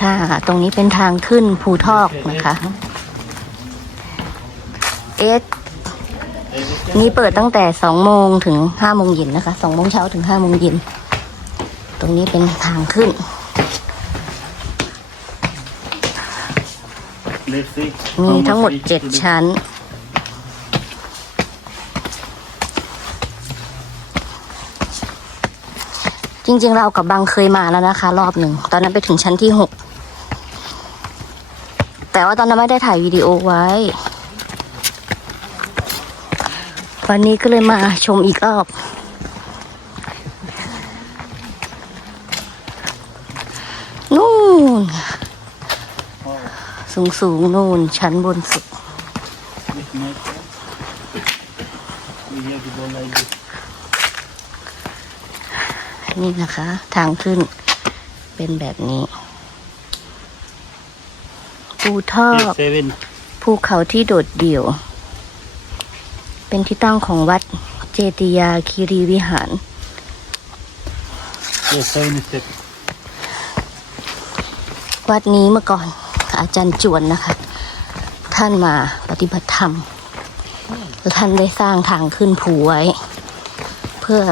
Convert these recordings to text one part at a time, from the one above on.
ค่ะ ตรงนี้เป็นทางขึ้นภูทอกนะคะเอสนี่เปิดตั้งแต่สองโมงถึงห้าโมงเย็นนะคะสองโมงเช้าถึงห้าโมงเย็นตรงนี้เป็นทางขึ้นมีทั้งหมดเจ็ดชั้น จริงๆเรากับบางเคยมาแล้วนะคะ รอบหนึ่ง ตอนนั้นไปถึงชั้นที่หก แต่ว่าตอนนั้นไม่ได้ถ่ายวิดีโอไว้ วันนี้ก็เลยมาชมอีกรอบ นู่น สูงสูงนู่น ชั้นบนสุด นี่นะคะ ทางขึ้นเป็นแบบนี้ ภูทอก Yes, seven. ภูเขาที่โดดเดี่ยว เป็นที่ตั้งของวัดเจติยาคีรีวิหาร Yes, seven step. วัดนี้เมื่อก่อนอาจารย์จวนนะคะ ท่านมาปฏิบัติธรรมแล้วท่านได้สร้างทางขึ้นภูไว้ เพื่อ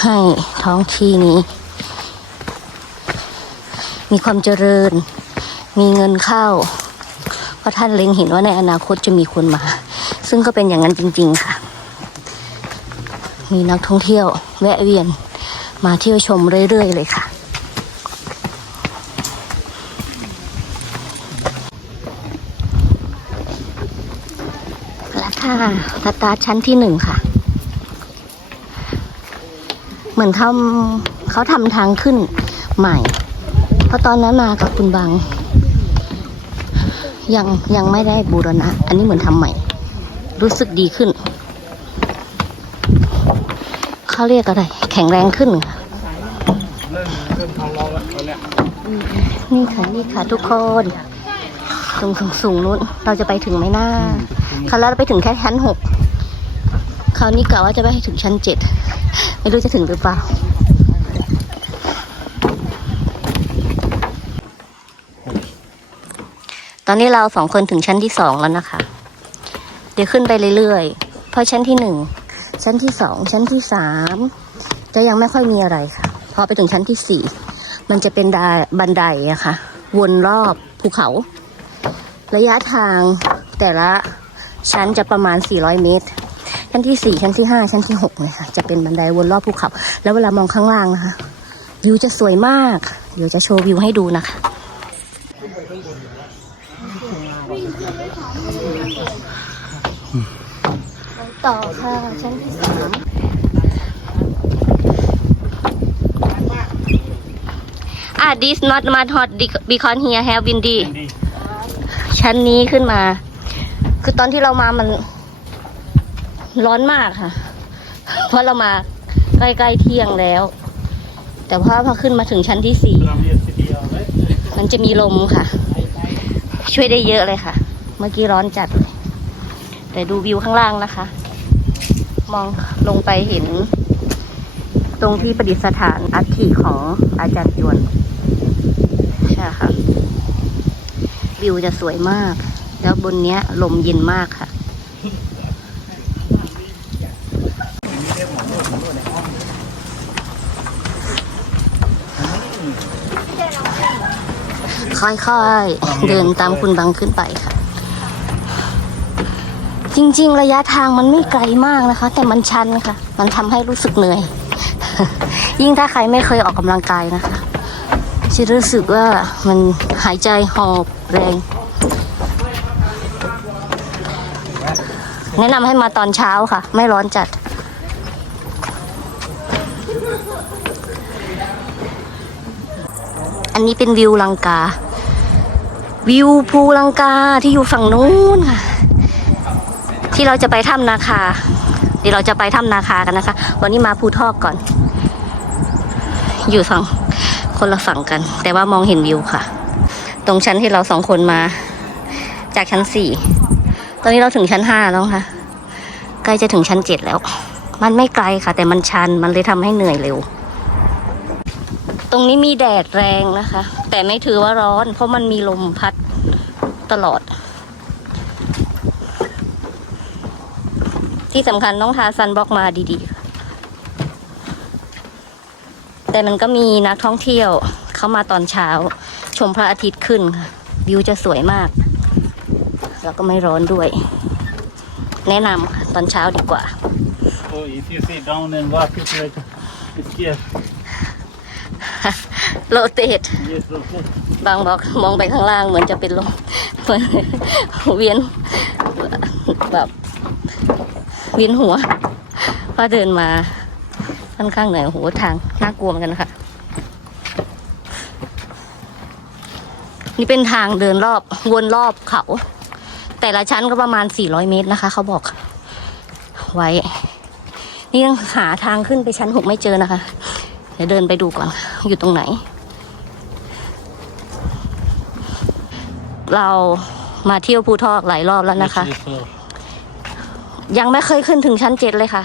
ให้ท้องที่นี้ มีความเจริญ มีเงินเข้า เพราะท่านเล็งเห็นว่าในอนาคตจะมีคนมา ซึ่งก็เป็นอย่างนั้นจริง ๆ ค่ะ มีนักท่องเที่ยว แวะเวียน มาเที่ยวชมเรื่อย ๆ เลยค่ะ แล้วค่ะสตาร์ชั้นที่หนึ่งค่ะ เหมือนเขาเขาทำทางขึ้นใหม่ เพราะตอนนั้นมากับคุณบาง ยังยังไม่ได้บูรณะ อันนี้เหมือนทำใหม่ รู้สึกดีขึ้น เขาเรียกอะไร แข็งแรงขึ้นค่ะนี่ค่ะ นี่ค่ะทุกคน สูงสูงสูงนู้น เราจะไปถึงไหมหน้าคราวแล้วเราไปถึงแค่ชั้นหก คราวนี้กะว่าจะไปถึงชั้นเจ็ด ไม่รู้จะถึงหรือเปล่า ตอนนี้เราสองคนถึงชั้นที่สองแล้วนะคะ เดี๋ยวขึ้นไปเรื่อยๆ เพราะชั้นที่หนึ่ง ชั้นที่สอง ชั้นที่สาม จะยังไม่ค่อยมีอะไรค่ะ พอไปถึงชั้นที่สี่ มันจะเป็นดาบันไดอะค่ะ วนรอบภูเขา ระยะทางแต่ละชั้นจะประมาณ 400 เมตร ชั้นที่ 4 ชั้นที่ 5 ชั้นที่6เลยค่ะ จะเป็นบันไดวนรอบภูเขา แล้วเวลามองข้างล่างนะคะ วิวจะสวยมาก เดี๋ยวจะโชว์วิวให้ดูนะคะ ต่อค่ะชั้นที่สามอะ this not much hot because here have windy ชั้นนี้ขึ้นมา คือตอนที่เรามามันร้อนมากค่ะ เพราะเรามาใกล้ๆเที่ยงแล้ว แต่พอพอขึ้นมาถึงชั้นที่สี่ From here, city, all right? มันจะมีลมค่ะ ช่วยได้เยอะเลยค่ะ เมื่อกี้ร้อนจัดเลยแต่ดูวิวข้างล่างนะคะ มองลงไปเห็น ตรงที่ประดิษฐานอัฐิของอาจารย์จวนใช่ค่ะ วิวจะสวยมาก แล้วบนเนี้ยลมเย็นมากค่ะ ค่อยๆ เดินตามคุณบังขึ้นไปค่ะ จริง ๆ ระยะทางมันไม่ไกลมากนะคะ แต่มันชันค่ะ มันทำให้รู้สึกเหนื่อย ยิ่งถ้าใครไม่เคยออกกำลังกายนะคะจะรู้สึกว่ามันหายใจหอบแรง แนะนำให้มาตอนเช้าค่ะ ไม่ร้อนจัดอันนี้เป็นวิวลังกา วิวภูลังกาที่อยู่ฝั่งนู้นค่ะ ที่เราจะไปถ้ำนาคาเดี๋ยวเราจะไปถ้ำนาคากันนะคะ วันนี้มาภูทอกก่อน อยู่ฝั่งคนละฝั่งกัน แต่ว่ามองเห็นวิวค่ะ ตรงชั้นที่เราสองคนมา จากชั้นสี่ตอนนี้เราถึงชั้นห้าแล้วค่ะ ใกล้จะถึงชั้นเจ็ดแล้ว มันไม่ไกลค่ะ แต่มันชันมันเลยทำให้เหนื่อยเร็ว รงนี้มีแดดแรงนะคะ แต่ไม่ถือว่าร้อน เพราะมันมีลมพัดตลอด ที่สำคัญต้องทาซันบล็อกมาดีๆ แต่มันก็มีนักท่องเที่ยวเข้ามาตอนเช้า ชมพระอาทิตย์ขึ้นค่ะวิวจะสวยมาก แล้วก็ไม่ร้อนด้วย แนะนำค่ะตอนเช้าดีกว่า So if you sit down and walk it like it's here. โรเตท Yes, okay. บางบอกมองไปข้างล่างเหมือนจะเป็นลมเหมือนเวียนแบบเวียนหัวพอเดินมาค่อนข้างเหนื่อยโอ้โหทางน่ากลัวเหมือนกันนะคะนี่เป็นทางเดินรอบวนรอบเขา แต่ละชั้นก็ประมาณ 400 เมตรนะคะ เขาบอก ไว้ นี่ยังหาทางขึ้นไปชั้นหกไม่เจอนะคะ เดี๋ยวเดินไปดูก่อน อยู่ตรงไหน เรามาเที่ยวภูทอกหลายรอบแล้วนะคะ ยังไม่เคยขึ้นถึงชั้นเจ็ดเลยค่ะ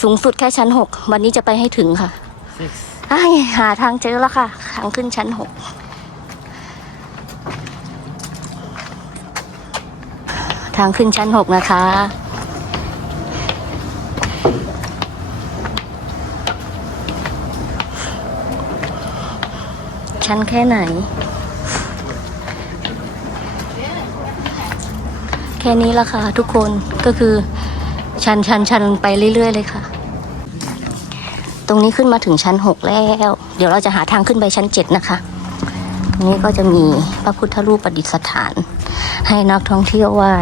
สูงสุดแค่ชั้นหกวันนี้จะไปให้ถึงค่ะ six. อ้ายหาทางเจอแล้วค่ะ ทางขึ้นชั้นหกทางขึ้นชั้นหกนะคะ ชั้นแค่ไหน แค่นี้ละค่ะทุกคนก็คือชันชันชันไปเรื่อย ๆ เลยค่ะ ตรงนี้ขึ้นมาถึงชั้นหกแล้ว เดี๋ยวเราจะหาทางขึ้นไปชั้นเจ็ดนะคะ ตรงนี้ก็จะมีพระพุทธรูปประดิษฐาน ให้นักท่องเที่ยวไหว้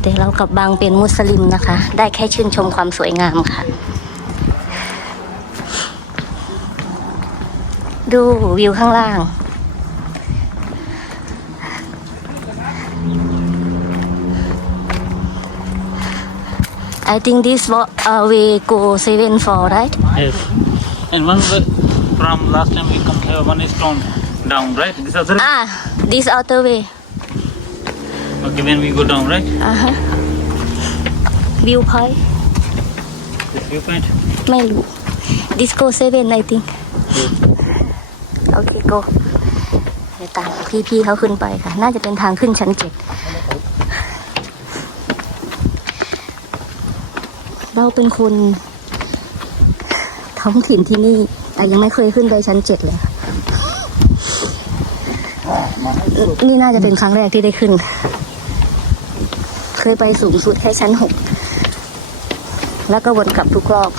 แต่เรากับบางเป็นมุสลิมนะคะ ได้แค่ชื่นชมความสวยงามค่ะ ดูวิวข้างล่าง I think this wa- uh, way go seven four, right? Yes. And one way from last time we come here, one is down, down, right? This other. Ah, this other way. Okay, when we go down, right? Uh huh. Viewpoint. This viewpoint. ไม่รู้ this go seven I think โอเค go เดี๋ยวตามพี่ๆเขาขึ้นไปค่ะ น่าจะเป็นทางขึ้นชั้นเจ็ด เราเป็นคนท้องถิ่นที่นี่ แต่ยังไม่เคยขึ้นไปชั้นเจ็ดเลยค่ะนี่น่าจะเป็นครั้งแรกที่ได้ขึ้น เคยไปสูงสุดแค่ชั้นหก แล้วก็วนกลับทุกรอบ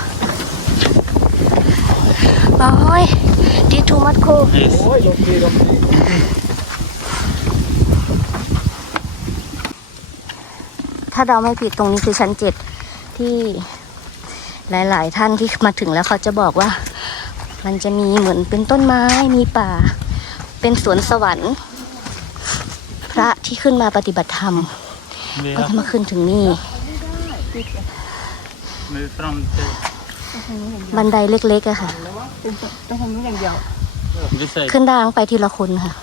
โอ้ยดีทูมัดโค Yes. ถ้าเราไม่ผิดตรงนี้คือชั้นเจ็ด ที่หลาย ๆ ท่านที่มาถึงแล้วเขาจะบอกว่า มันจะมีเหมือนเป็นต้นไม้มีป่า เป็นสวนสวรรค์ พระที่ขึ้นมาปฏิบัติธรรม ก็ Yeah. จะมาขึ้นถึงนี่ Maybe from the, บันไดเล็ก ๆอะค่ะ this side. ขึ้นได้ต้องไปทีละคนค่ะ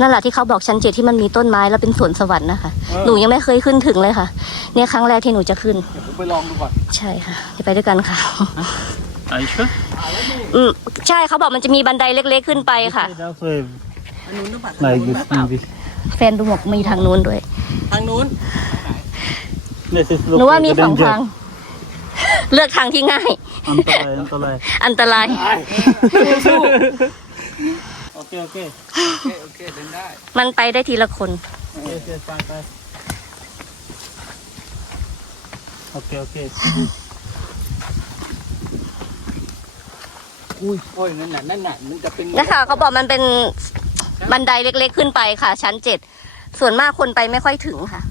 นั่นแหละที่เขาบอกชั้นเจ็ดที่มันมีต้นไม้แล้วเป็นสวนสวรรค์นะคะ หนูยังไม่เคยขึ้นถึงเลยค่ะ เนี่ยครั้งแรกที่หนูจะขึ้นผมไปลองดูก่อนใช่ค่ะเดี๋ยวไปด้วยกันค่ะ Are you sure? อืมใช่เขาบอกมันจะมีบันไดเล็ก ๆ ขึ้นไปค่ะ Side also like this, maybe. แฟนดูบอกมีทางนู้นด้วย ทางนู้น This is หนู look ว่า like มี a สอง danger. ทางเลือกทางที่ง่าย Antalay, antalay. อันตราย Okay, okay. โอเคโอเคเดินได้มันไปได้ทีละคน Yes, yes, fine, fine. Okay, okay. อุ้ยโอ้ยนั่นน่ะนั่นน่ะมันจะเป็นนะคะเขาบอกมันเป็นบันไดเล็กๆขึ้นไปค่ะ ชั้นเจ็ดส่วนมากคนไปไม่ค่อยถึงค่ะ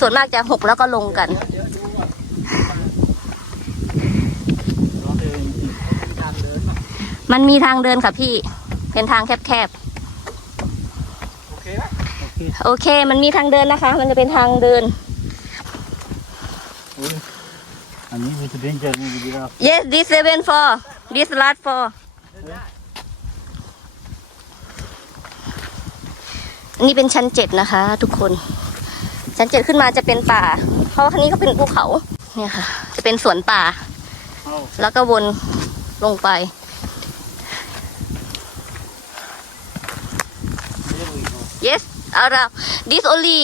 ส่วนมากจะหกแล้วก็ลงกันมันมีทางเดินค่ะพี่ เป็นทางแคบโอเคละ Okay. ๆโอเค มันมีทางเดินนะคะ มันจะเป็นทางเดิน Oh. And this is danger, maybe giraffe. yes this seven four this last four อันนี้เป็นชั้นเจ็ดนะคะ ทุกคน ชั้นเจ็ดขึ้นมาจะเป็นป่า เพราะว่าคันนี้ก็เป็นภูเขา เนี่ยค่ะ จะเป็นสวนป่า Oh. แล้วก็วนลงไป yes around this only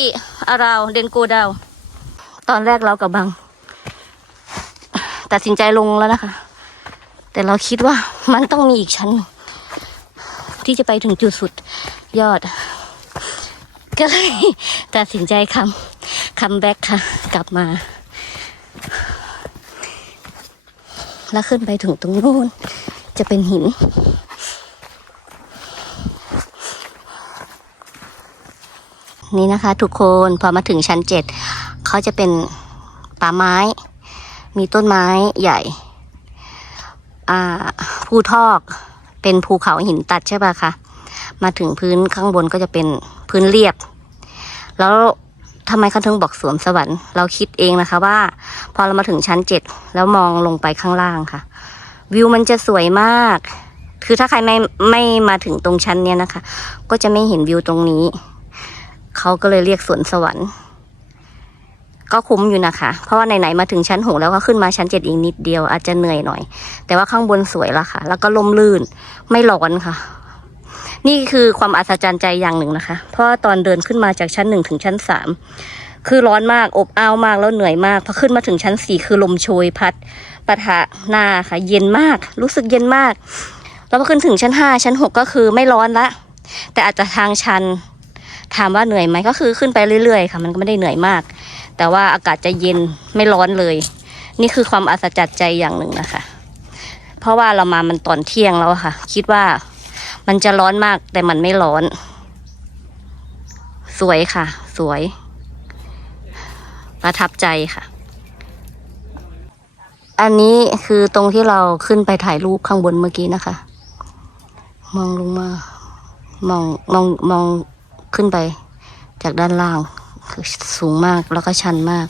around then go down ตอนแรกเรากับบัง ตัดสินใจลงแล้วนะคะ แต่เราคิดว่ามันต้องมีอีกชั้น ที่จะไปถึงจุดสุดยอด ก็เลยตัดสินใจคำคัมแบ็กค่ะ กลับมา แล้วขึ้นไปถึงตรงนู้นจะเป็นหิน นี่นะคะ ทุกคนพอมาถึงชั้นเจ็ดเขาจะเป็นป่าไม้ มีต้นไม้ใหญ่ อ่าภูทอกเป็นภูเขาหินตัดใช่ป่ะคะมาถึงพื้นข้างบนก็จะเป็นพื้นเรียบ แล้วทำไมเขาถึงบอกสวมสวรรค์เราคิดเองนะคะว่า พอเรามาถึงชั้นเจ็ดแล้วมองลงไปข้างล่างค่ะ วิวมันจะสวยมาก คือถ้าใครไม่ไม่มาถึงตรงชั้นเนี้ยนะคะ ก็จะไม่เห็นวิวตรงนี้ เขาก็เลยเรียกสวนสวรรค์ ก็คุ้มอยู่นะคะ เพราะว่าไหนๆมาถึงชั้นหกแล้วก็ขึ้นมาชั้นเจ็ดอีกนิดเดียวอาจจะเหนื่อยหน่อย แต่ว่าข้างบนสวยละค่ะ แล้วก็ลมลื่นไม่ร้อนค่ะ นี่คือความอัศจรรย์ใจอย่างหนึ่งนะคะ เพราะว่าตอนเดินขึ้นมาจากชั้นหนึ่งถึงชั้นสามคือร้อนมากอบอ้าวมากแล้วเหนื่อยมากพอขึ้นมาถึงชั้นสี่คือลมโชยพัดปะทะหน้าค่ะ เย็นมาก รู้สึกเย็นมาก แล้วพอขึ้นถึงชั้นห้าชั้นหกก็คือไม่ร้อนละ แต่อาจจะทางชัน ถามว่าเหนื่อยไหมก็คือขึ้นไปเรื่อยๆ ค่ะ มันก็ไม่ได้เหนื่อยมาก แต่ว่าอากาศจะเย็นไม่ร้อนเลย นี่คือความอัศจรรย์ใจอย่างหนึ่งนะคะ เพราะว่าเรามามันตอนเที่ยงแล้วค่ะ คิดว่ามันจะร้อนมากแต่มันไม่ร้อน สวยค่ะ สวย ประทับใจค่ะ อันนี้คือตรงที่เราขึ้นไปถ่ายรูปข้างบนเมื่อกี้นะคะ มองลงมามองมองมอง ขึ้นไปจากด้านล่างคือสูงมากแล้วก็ชันมาก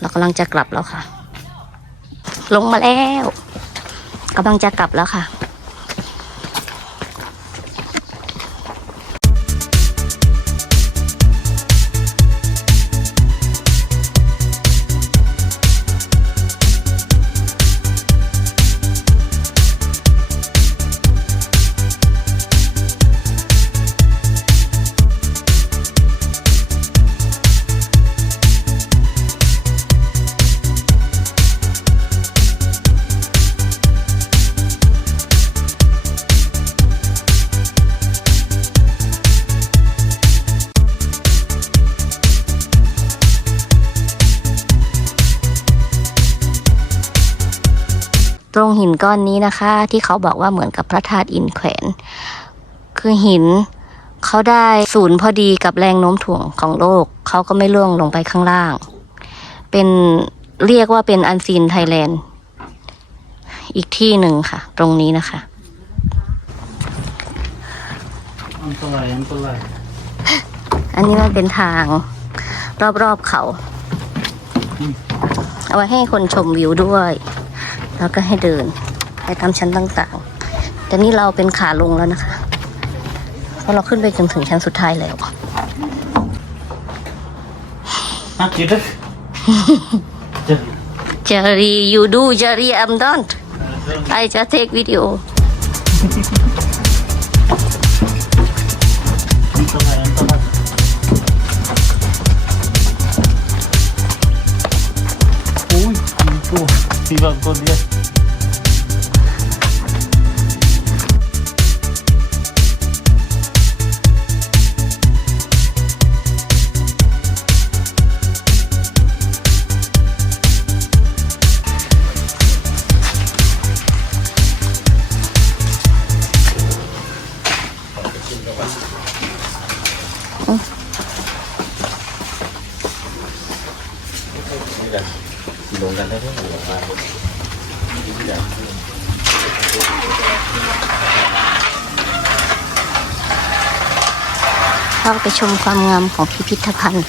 เรากำลังจะกลับแล้วค่ะ ลงมาแล้วกำลังจะกลับแล้วค่ะ หินก้อนนี้นะคะ ที่เขาบอกว่าเหมือนกับพระธาตุอินแขวน คือหินเขาได้ศูนย์พอดีกับแรงโน้มถ่วงของโลก เขาก็ไม่ล่วงลงไปข้างล่าง เป็นเรียกว่าเป็นอันซีนไทยแลนด์ อีกที่หนึ่งค่ะ ตรงนี้นะคะอันตรายอันตรายอันนี้มันเป็นทางรอบๆเขา เอาไว้ให้คนชมวิวด้วย แล้วก็ให้เดินไปตามชั้นต่างๆ แต่นี่เราเป็นขาลงแล้วนะคะ เพราะเราขึ้นไปจนถึงชั้นสุดท้ายแล้วฮะคิดเลยจะ Jari, you do, Jari, I'm don't. I just take video. อั ที่ว่าก็เดียว เข้าไปชมความงามของพิพิธภัณฑ์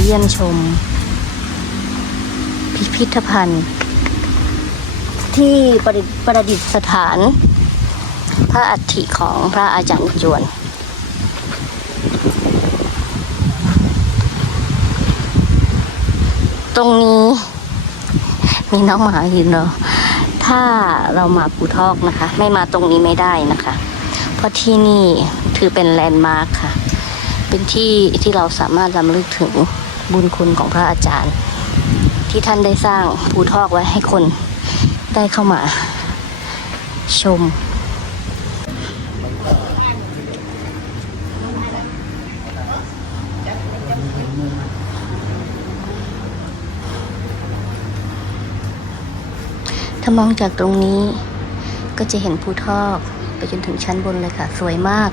เยี่ยมชม พิพิธภัณฑ์ ที่ประดิษประดิษฐาน พระอัฐิของพระอาจารย์จวนตรงนี้มีน้องหมายืนรอถ้าเรามาภูทอกนะคะ ไม่มาตรงนี้ไม่ได้นะคะ เพราะที่นี่ถือเป็นแลนด์มาร์คค่ะ เป็นที่ที่เราสามารถรำลึกถึง บุญคุณของพระอาจารย์ ที่ท่านได้สร้างภูทอกไว้ให้คนได้เข้ามา ชมถ้ามองจากตรงนี้ก็จะเห็นภูทอกไปจนถึงชั้นบนเลยค่ะ สวยมาก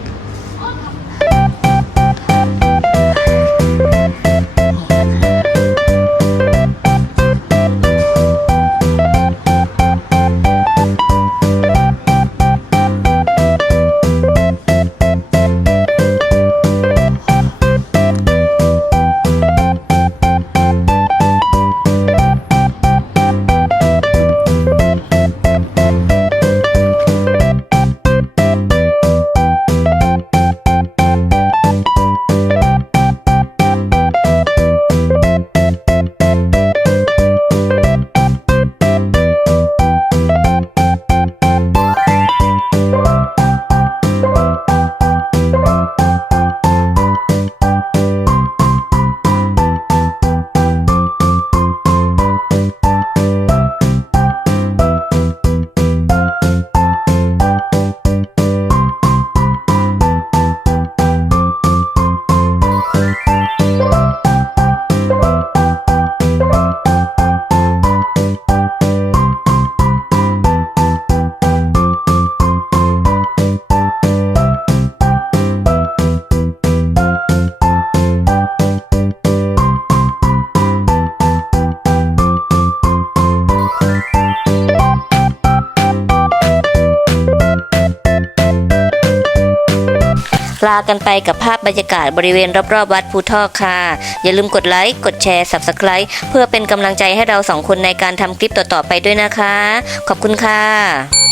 กันไปกับภาพบรรยากาศบริเวณรอบๆวัดภูทอกค่ะ อย่าลืมกดไลค์ กดแชร์ Subscribe เพื่อเป็นกำลังใจให้เราสองคนในการทำคลิปต่อๆไปด้วยนะคะ ขอบคุณค่ะ